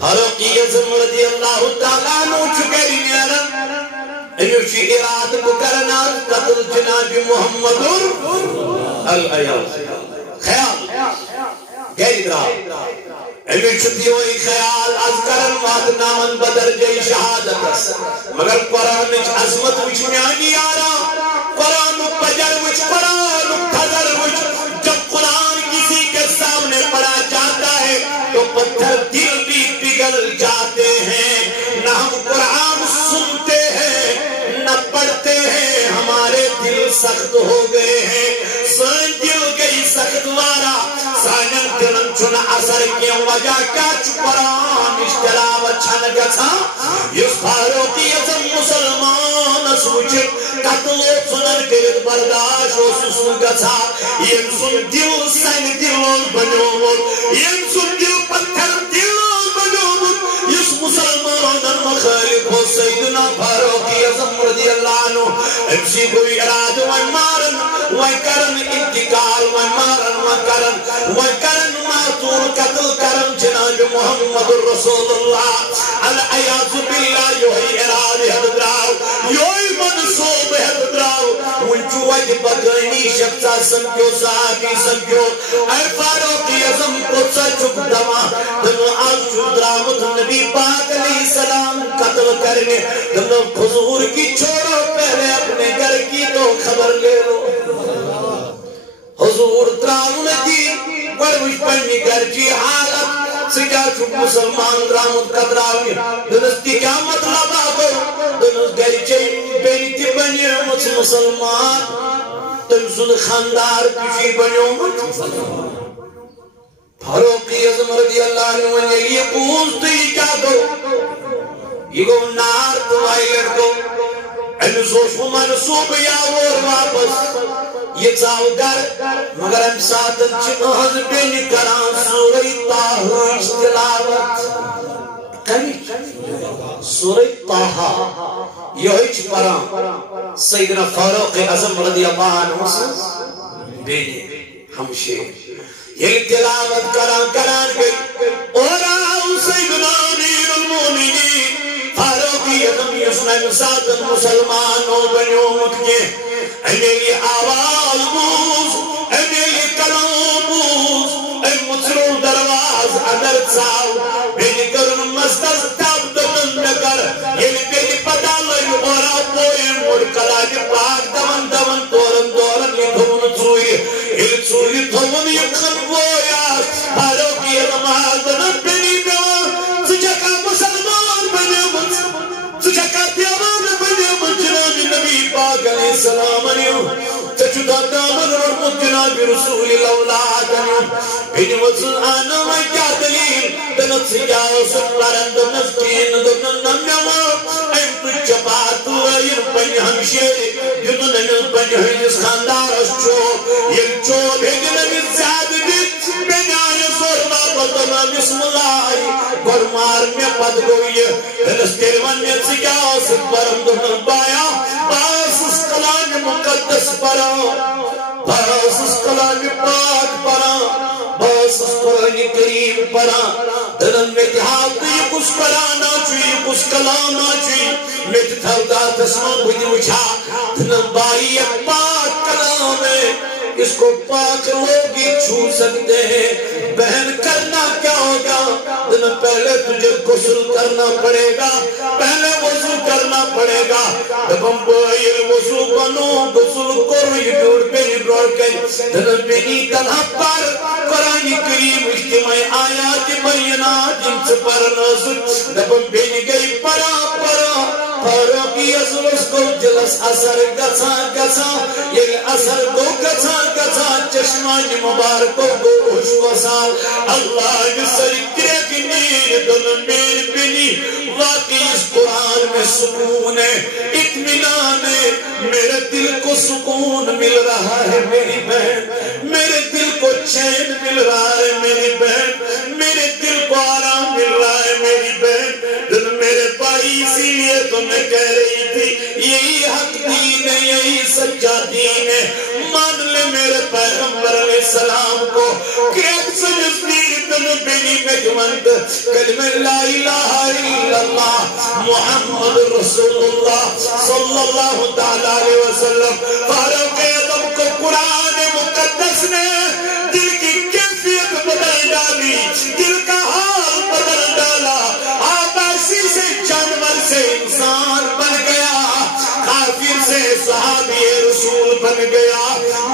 فاروق اعظم رضی اللہ تعالیٰ عنہ چکے نیرن انوشی اراد بکرنا قتل جناب محمد الایاز خیال گیری دراب انوشی دیوئی خیال از کرن واد نامن بدر جئی شہادت مگر قرآن اچ عظمت وچ میانی آرا قرآن پجر وچ قرآن تھذر وچ جب قرآن کسی کے سامنے پڑھا جاتا ہے تو پتھر دل بھی پگھل جاتے ہیں نہ ہم قرآن سنتے ہیں نہ پڑھتے ہیں ہمارے دل سخت ہو گئے ہیں سن دل گئی سخت وارا سانن دلن چن اثر کی وجہ کیا قرآن اشتراب چھن گھا اس فاروق اعظم مسلمان سوچ قتل سنن کرد برداشت و سسن گھا یم سن دل سن دل بنیومت یم سن دل پتھر دل بنیومت اس مسلمان مخالف ہو سیدنا فاروق اعظم رضی اللہ عنہ امسی کوئی اراد وی مارن وی کرن انتقال وی مارن وی کرن ماتون قتل کرن جناب محمد رسول اللہ العیاذ باللہ یوہی اراد حد دراو یوہی منصوب حد دراو ونچو وجہ بگانی شخصا سمکیو صحابی سمکیو اے فاروق اعظم قدسہ چک دما دنو آج شد رامت نبی پاک علیہ السلام قتل کرنے دنو حضور کی چھوڑو پہلے اپنے گھر کی تو خبر لے لو حضور تراؤن کی بڑوش پنی گھر کی حالت سجا چک مسلمان رامت قدراؤنی دنستی کیا مطلب آگو دنس گھر چین بینتی بنی امت مسلمان تنسل خاندار کشی بنی امت فاروق اعظم رضی اللہ عنہ نے یہ پوچھتے ہی کیا دو یہ گو نار تمہائی لڑکو انسوش منصوب یا اور واپس یہ چاو گر مگر ہم ساتھ چنہز بین کران سورہ طاہا تلاوت سورہ طاہا یہ چھ پران سیدنا فاروق اعظم رضی اللہ عنہ بین ہمشیر یہ تلاوت کران گئی اور آؤ سیدنا امیر المومنین فاروق اعظم یسنن ساتن مسلمانوں بنیومت کے انہی آواز بوز انہی کلام بوز اے مصرور درواز اندر چاو بینی کرن مستر تاب دمن نگر یہ بینی پتا لئی اور آپوئی مرکلا جی پاک دمن دمن دورن یہ دھون چوئی یہ چوئی دھون یکن گویا فاروق اعظم آدن بینی بیوان سجکا مسلمان بنیومت سجکا دیوان بنیومت جناب نبی پاک علیہ السلام علیہ تجدہ دامن ورمت جناب رسول الاولاد علیہ ان وزن آنا میں کیا دلیل دنت سجاو سپرن دنت کین دنت نمیما این تو چپات لائن پنی ہمشیر جنن نمیل پنی حیث خاندار اس چو یک چو بھیگن میں زیاد بیت بینای سور بابا بسم اللہ گرمار میں پد گوئی دنستیر ون میں سجاو سپرن دنت بایا باس اس کلام مقدس پرا باس اس کلام پاک پرا باس اس قرآن کریم پرا دنن میں دہاؤ یہ کچھ پرانا چوئی کچھ کلاما چوئی میں تھردار تسمان بھئی وچھا دنن بائی ایک پاک کلام ہے اس کو پاک لوگ ہی چھو سکتے ہیں بہن کرنا کیا ہوگا دنن پہلے تجھے غسل کرنا پڑے گا پہلے وضو کرنا پڑے گا دبم بھائی وضو بنو غسل کرو یہ جوڑ پہ نبروڑ کے دنن بینی تنہا پر قرآن کریم اجتماعی آیات بینات جن سے پر نازل دبم بینی گئی پرا فاروق اعظم اس کو جلس اثر گسا یہ اثر کو گسا چشمان مبارکوں کو خوش وسا اللہ بسر گریک نیر دن میر بنی واقعی اس قرآن میں سکون ہے اطمینان ہے میرے دل کو سکون مل رہا ہے میری بہن میرے دل کو چین مل رہا ہے میری بہن میرے دل کو آرام مل رہا ہے میری بہن دن میرے بھائی اسی لیے تو میں کہہ رہی تھی یہی حق دین ہے یہی سچا دین ہے مان لے میرے پیغمبر علیہ السلام کو کہ اکثر اس دیر دن بینی میں ونت کلمہ لا الہ الا اللہ محمد رسول اللہ صلی اللہ تعالیٰ علیہ وسلم فاروق اعظم کو قرآن مقدس نے دل کی کیفیت بدل ڈالی، دل کا حال بدل ڈالا، آباسی سے جانور سے انسان بن گیا، کافر سے صحابی رسول بن گیا،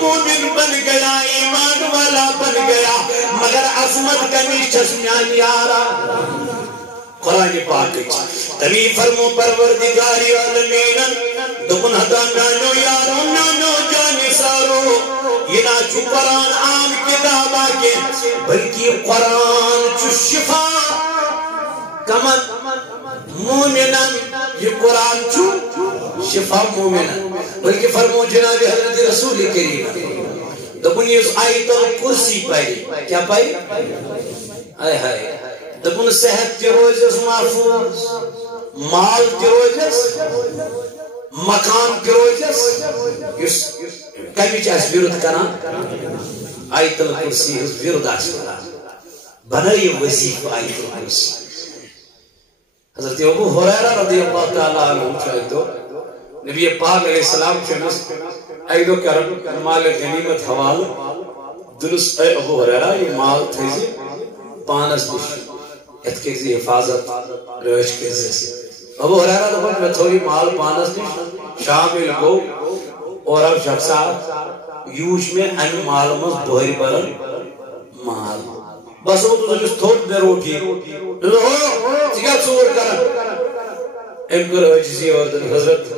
مومن بن گیا، ایمان والا بن گیا، مگر عظمت کمی چشمیان یارا قرآن پاک تمی فرمو پروردگاری عالمین دبن حدا نانو یارو نانو جانی سارو یہ نا چو قرآن عام کتاب آگے بلکہ قرآن چو شفا کمت مومنن یہ قرآن چو شفا مومنن بلکہ فرمو جناب حضرت رسول کریم دبن یہ آیت الکرسی پائی کیا پائی آئے ہائے دبن صحت کی روزس محفوظ مال کی روزس مکان کی روزس کمی چاہس ویرد کران آیت الکرسی ویرد آسکرا بنائی وزیف آیت الکرسی حضرت ابو حریرہ رضی اللہ تعالیٰ عنہ چاہتو نبی پاک علیہ السلام چنس ایدو کرم مال غنیمت حوال درست اے ابو حریرہ یہ مال تھیزی پانس نش اتکیزی حفاظت روش کیزی ابو حریرہ دفعہ میں تھوڑی مال پانس نش شامل گو اور اب شخصا یوش میں ان مال مز بہری برن مال بس وہ تو جس تھوٹ میں روٹی تکا چور کرن ام کر عجزی اور حضرت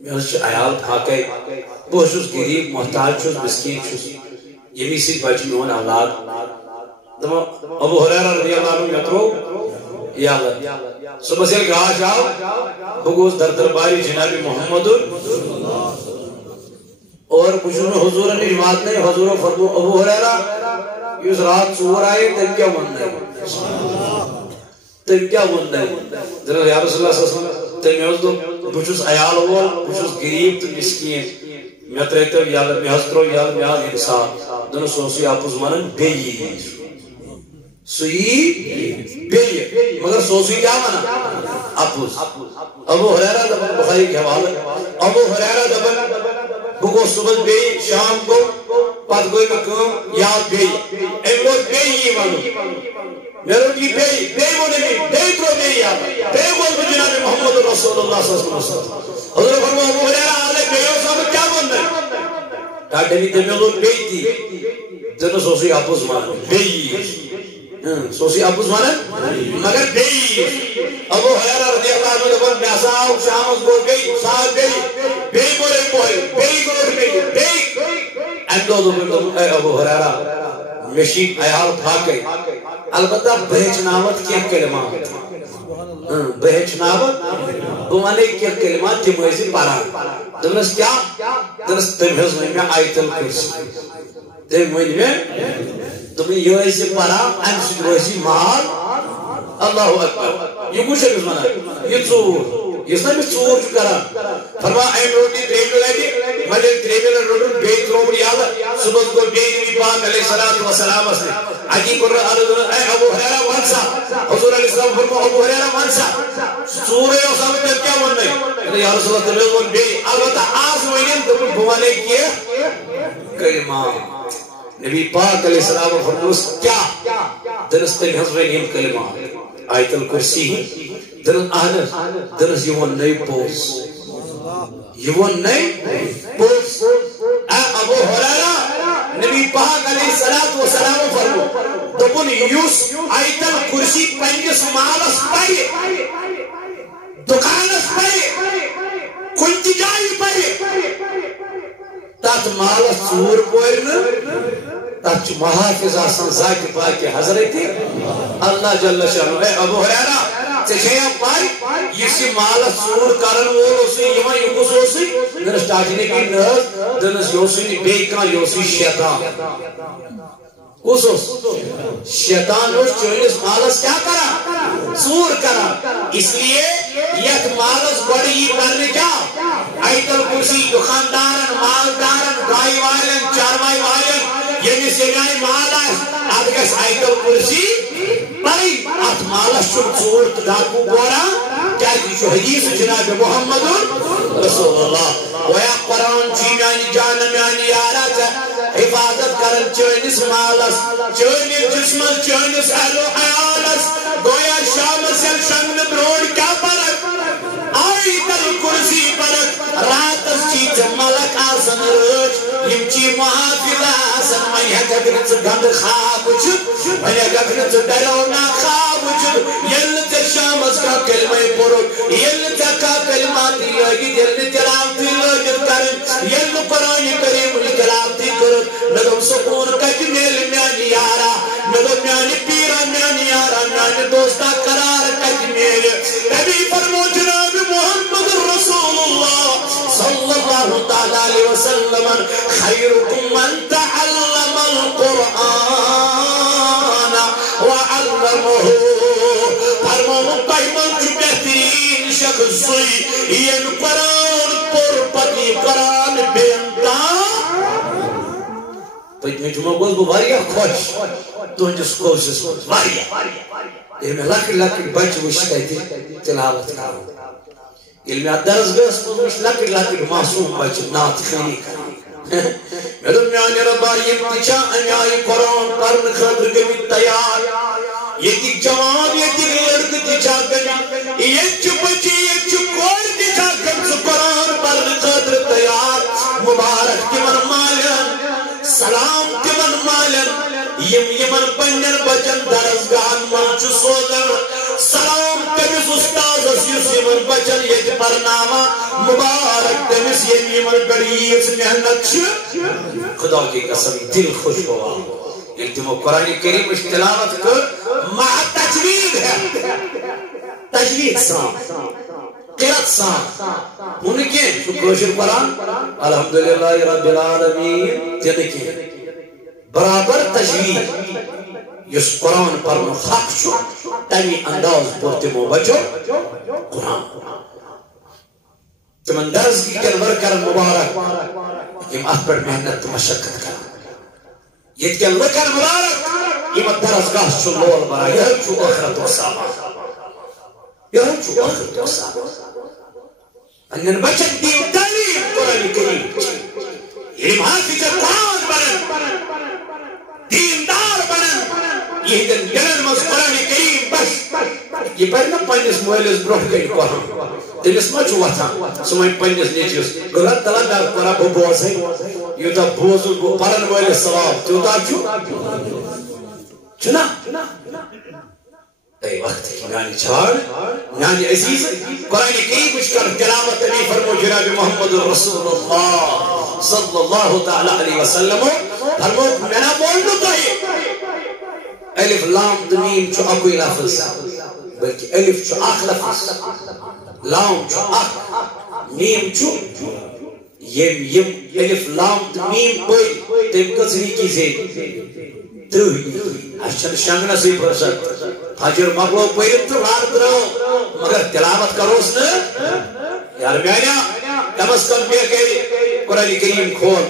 میں اس عیال پھاکے بہت چھوس گریب محتاج چھوس مسکین چھوس یمی سی بچ میں ہون اولاد ابو حریرہ رضی اللہ عنہ یترو یا اللہ صبح سے گاہ جاؤ بگوز در درباری جناب محمد اور بجھون حضور نے جماعت نے حضور فرمو ابو حریرہ یہ رات چور آئے تم کیا من ہے تم کیا من ہے جناب یا رسول اللہ صلی اللہ علیہ وسلم تم یوز دو بچوس عیال وول بچوس گریب تو مسکین میں تریتو یا اللہ میں حضرو یا اللہ میں آل انسان دونوں سوسی آپوز مانن بیئی سوئی بیئی مگر سوسی کیا مانا آپوز ابو حریرہ دبن بخاری کے حوالہ ابو حریرہ دبن بگو صبح بیئی شام کو پات گوئی میں کم یاد بیئی ایمو بیئی مانو میرے کی بیئی وہ نہیں بیئی تو بیئی یاد بیئی وہ جناب محمد رسول اللہ صلی اللہ علیہ وسلم حضور فرمو ابو حریرہ آلے بیئیوں صاحب کیا بند ہے کہتے ہیں دمیوں لوگ بیئی تھی جنہوں سوسی آپوز مانو بیئی سوسی آپوز مانن مگر بیئی ابو حریرہ رضی اللہ عنہ دبن میاسا آؤ شامس گو بیئی صاحب بیئی بیئی بولے بوئے بیئی گوڑ بیئی اندو دبن اے ابو حریرہ مشید ایال پھاکے البتہ بہچناوت کیا کلمات بہچناوت بمانے کیا کلمات جمعیزی پارا دنس کیا دنس تمہز میں آیت الکرسی تمہز میں تمہیں یہ ایسی پارا امسی رویسی مال اللہ اکبر یہ کچھ ہے کس مانا یہ چور یہ سنا بھی چور کرا فرما ایم روٹی تریبی لگی مجھے تریبی لڑھن بیت روڑی آدھا صبح کو بیت نبی پاک علیہ السلام اس نے عجیب کر رہا اے ابو حریرہ وانسا حضور علیہ السلام فرما ابو حریرہ وانسا چور ہے اس آمد کیا من نہیں یا رسول اللہ تبیل ون بیت البتہ آس وینین تبیل بوانے کیے کلمہ نبی پاک علیہ السلام فرموس کیا درست حضرین کلمہ آیت الکرسی درست آنر درست یون نئی پوس یون نئی پوس اے ابو حریرہ نبی پاک علیہ السلام فرمو دبن یوس آیت الکرسی پنجس مالس پائی دکانس پائی کنچی جائی پائی تات مالس چور پوئرن تات محافظ آسان ذاکی پاکی حضرت اللہ جل شانو اے ابو حریرہ چشیاں پائی یسی مالس چور کرن وول اسی یما یکس اسی دنس ٹاٹنے کی نرز دنس یوسی بیکان یوسی شیطان کس شیطان اس چونس مالس کیا کرا چور کرا اس لیے یک مالس بڑی کرنے کیا آیت الکرسی دکاندارن مالدارن گائی والن چاروائی والن یعنی سیائی مالا آدھگس آیتل کرسی پری ات مالا شن صورت داکو بورا کیا دیشو حدیث جناب محمد رسول اللہ ویا قرآن چی میانی جان میانی یارا چا حفاظت کرن چونس مالس چونس جسمس چونس اہلو حیالس گویا شام سل شنگ بروڑ کیا پرک آیتل کرسی پرک راتس چیز ملک آسن رچ یم چی محافظ آسن من ہکت گند خواب چھ من ہکت ڈرونا خواب چھ یل تے شامس کا کلمہ پڑھو یل تے کا کلمات یگی دل تلاوت لگت کرن یل قرآن کریم تلاوت کرن نگم سکون کج میل میانی یارا نگم میانی پیرا میانی یارا میانی دوستا قرار کج میل نبی فرمو جناب محمد رسول اللہ صلی اللہ تعالی علیہ وسلم خیرکم من تعلم القرآن وعلمه فرمو مطیمن جو بہترین شخص ین قرآن پر پتی قرآن بینتا پتمی جمعہ گوز بو واریا خوش تونجس کوشس واریا علم لکڑ بچ وشتائی تھی تلاوت کرو علم درس گس وش لکڑ معصوم بچ نات خیلی کرو میدم میانی ربا یمتچا امیائی قرآن پرن خدر گمی تیار یتک جواب یتک لڑک تچا گمی یک بچی یک کوئی تچا گم سو قرآن پرن خدر تیار مبارک تمن مالن سلام تمن مالن یمن پنجن بچن درسگاہن منچ سوزن سلام تمس استاذ اسیس یمن بچن یت پرنامہ مبارک تمس یمن بڑیس محنت چھ خدا کی قسم دل خوش ہوا ایک دمو قرآن کریم تلاوت کر مع تجوید ہے تجوید سان قرات سان ممکن شو کوشر قرآن الحمدللہ رب العالمین تیدکی برابر تجوید یس قرآن پر حق شو تمی انداز پورتمو بچو قرآن تمن درس کی کنور کرن مبارک یم ات پر محنت مشقت کرن یہ کنور کرن مبارک یم درس گاہ چو لول برا یہ چو آخرت و سامان یہ چو آخرت و سامان انن بچن دیو تعلیم قرآن کریم علم حافظ قرآن برن دیندار برن یہ دن گلن مز قرآن کریم بس یہ پڑھنا پنیس مویلس بروح کئی قرآن تیلس ما چھو واتھا سمائن پنیس نیچیوس گلت تلا دار قرآن بو بوز ہے یو تا بوزن بو پرن مویلس سواب تو تا چھو چنا اے وقت کی میانی چھاڑ میانی عزیز قرآن کریم مجھ کر تلاوت علی فرمو جناب محمد رسول اللہ صلی اللہ تعالی علیہ وسلم فرمو مینا بولنو تو ہی الف لام دمیم چو اکوی لفظ بلکہ الف چو اخ لفظ لام چو اخ میم چو یم الف لام دمیم پوئی تیم کسری کی زید تروہی اشن شنگنا سی پرسد حجر مغلو پوئیم تو لار درو مگر تلاوت کروس نا یار میانیا کم از کم بیر گئی قرآن کریم کھول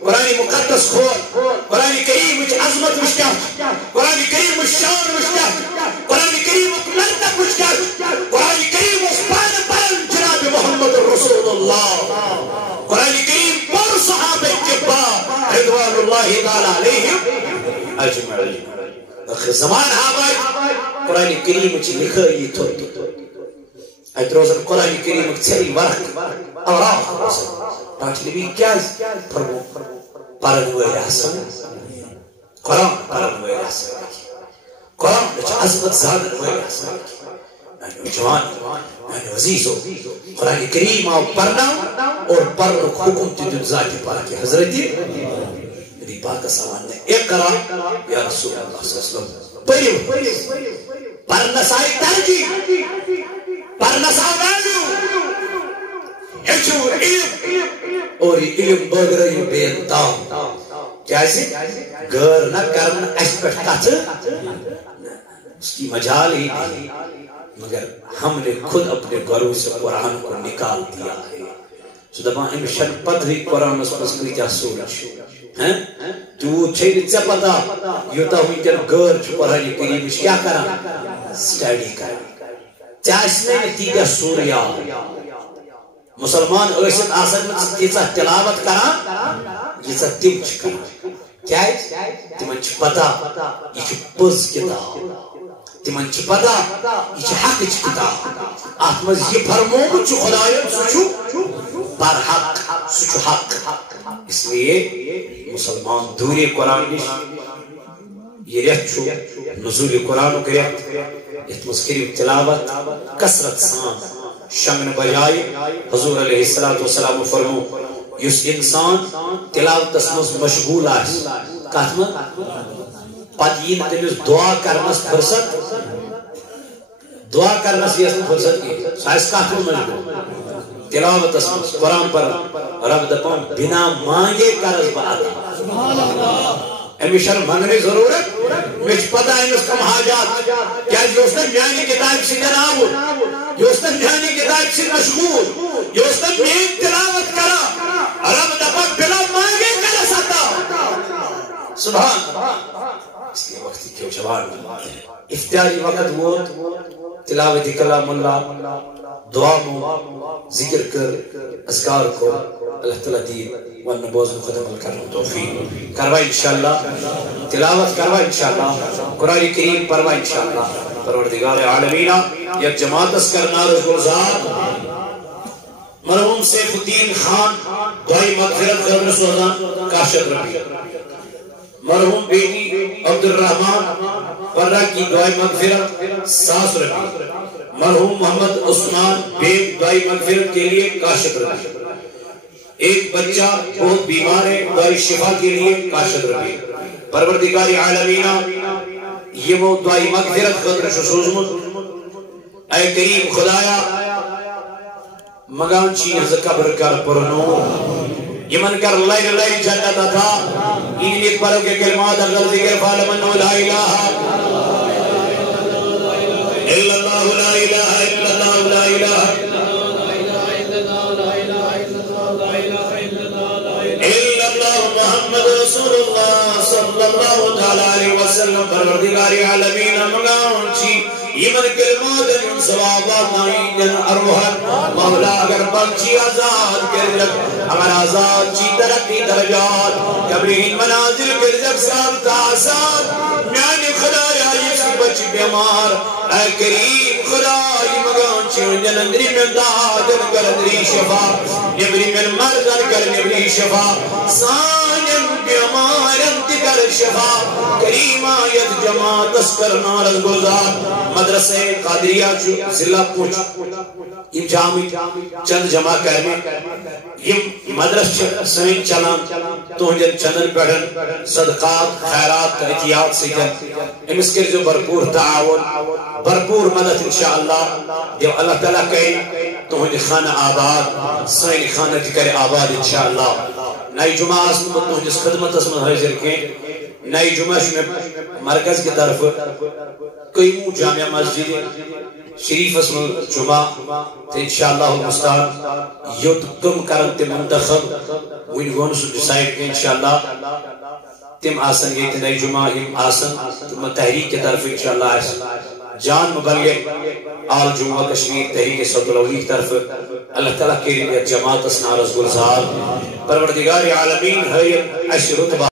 قرآن مقدس کھول قرآن کریم مجھ عظمت مشکل قرآن کریم مجھ شان مشکل قرآن کریم اکملتک مشکل قرآن کریم اسپان پرن جناب محمد رسول اللہ قرآن کریم پر صحابہ کبا رضوان اللہ تعالی علیہم اجمعین اخر زمان آبائی قرآن کریم چی لکھائی توڑی ایت روزن قرآن کریم چی ورق اوراق روزن پانچ نبی کیاز پرمو پرنوے حسن قرآن پرنوے حسن قرآن لچ عظمت زادن ہوئے حسن میں جوان میں عزیزو قرآن کریم آو پرنا اور پرنک حکم تیدن ذاتی پاکی حضرتی نبی پاک سامان نے اقرا یا رسول اللہ صلی اللہ علیہ وسلم پڑھو پرنا سائی ترجیح پرنا سائی ویلیو اچھو علم اور علم بغرہی بینتام کیسے گر نہ کرنا اس پر کت اس کی مجال ہی نہیں مگر ہم نے خود اپنے گھروں سے قرآن کو نکال دیا ہے سو دبا ام شن پدری قرآن اس پر کیا سورج تو چھے ژے پتہ یوتا ونکن غیر قرآن کریم کیا کران سٹڈی کران چاہے تیتیا سوریا مسلمان ٲسِتھ آسن تیژہ تلاوت کران ییژہ تم چھ کران کیا تمن چھ پتہ یہ چھ پز کتاب تمن چھ پتہ یہ چھ حق کتاب ات مز یہ فرمومت چھ خداین سہ برحق سہ حق اس لیے مسلمان دوری قرآن نش یہ ریت نزول قرآن کے ریت یت مز کریو تلاوت کثرت سان شنگن بجائے حضور علیہ السلام فرمو یس انسان تلاوتس مز مشغول آس کت من پتہ یہ تمس دعا کرنس فرصت دعا کرنس یہ فرصت کی سہ کت من مشغول تلاوتس مز قرآن پر رب دپان بنا مانگے کرس بہ عطا امس منگنے ضرورت مجھے پتہ امس کم حاجات کیا میانہ کتاب سن آمد یہ میانہ کتاب سن مشغول یہ میری تلاوت کرا رب دپان بلا مانگے کرس عطا سبحان اس لیے وقت کیوں جوان افتیاری وقت ووت تلاوت کلام اللہ دعا مو ذکر کر اذکار کو اللہ تعالیٰ دین ون بوزن خدمت کرنا توفیق کروا انشاءاللہ تلاوت کروا انشاءاللہ قرآن کریم پروا انشاءاللہ پروردگار عالمین یک جماعت اس کرنا رجوزات مرحوم سیف الدین خان دعائی مغفرت کرنے سوزان کاشت ربی مرحوم بیٹی عبد الرحمن پرہ کی دعائی مغفرت ساس ربی مرحوم محمد عثمان بیگ دعائی مغفرت کے لیے کاشت ربی ایک بچہ بہت بیمار ہے دعائی شفا کے لیے کاشت ربی پروردگار عالمین یہ وہ دعائی مغفرت خطر شسوزمت اے کریم خدایا مگان چین از قبر کر پرنو یمن کر لئی لئی جنت تھا انیت پرو کے کلمات اگر ذکر فالمنو لا الہ الا اللہ لا الہ الا اللہ لا الہ الا اللہ محمد رسول اللہ صلی اللہ علیہ وسلم پروردگار عالمین مگان چین یمن کلمات ان ثوابات نائین ارواح مولا اگر بخشی آزاد کر رکھ اگر آزاد چی ترقی درجات قبرین منازل کر رکھ سال آسان میانی خدایا یہ بچ بیمار اے کریم خدای مگان چی جنندری من دادن کر اندری شفا نبری من مردن کر نبری شفا سانن بیمار انت کر شفا کریم آیت جماعت اسکر نارز گزار مدرسے قادریہ ضلع پوچھ یہ جامع چند جمع کرنے یہ مدرس سمین چلان تہنجن چندن پیڑن صدقات خیرات کا احتیاط سے جن امس کے جو بھرپور تعاون بھرپور مدد انشاءاللہ دیو اللہ تعالیٰ کہیں تہنج خانہ آباد سین خانہ کرے آباد انشاءاللہ نئی جمعہ اسم تہنجس خدمت اسم حاضر کے نئی جمعہ مرکز کی طرف قیمو جامعہ مسجد شریف اسم جمعہ انشاءاللہ المستعان یود کم کرنتے منتخب وین گون سو ڈیسائیڈ کے انشاءاللہ تم آسن یہ نئی جمعہ یم آسن تم تحریک کی طرف انشاءاللہ آسن جان مبلغ آل جمعہ کشمیر تحریک صد الاولی کی طرف اللہ تعالیٰ کے لیے جماعت اسنا رسول صاحب پروردگار عالمین ہے اشرت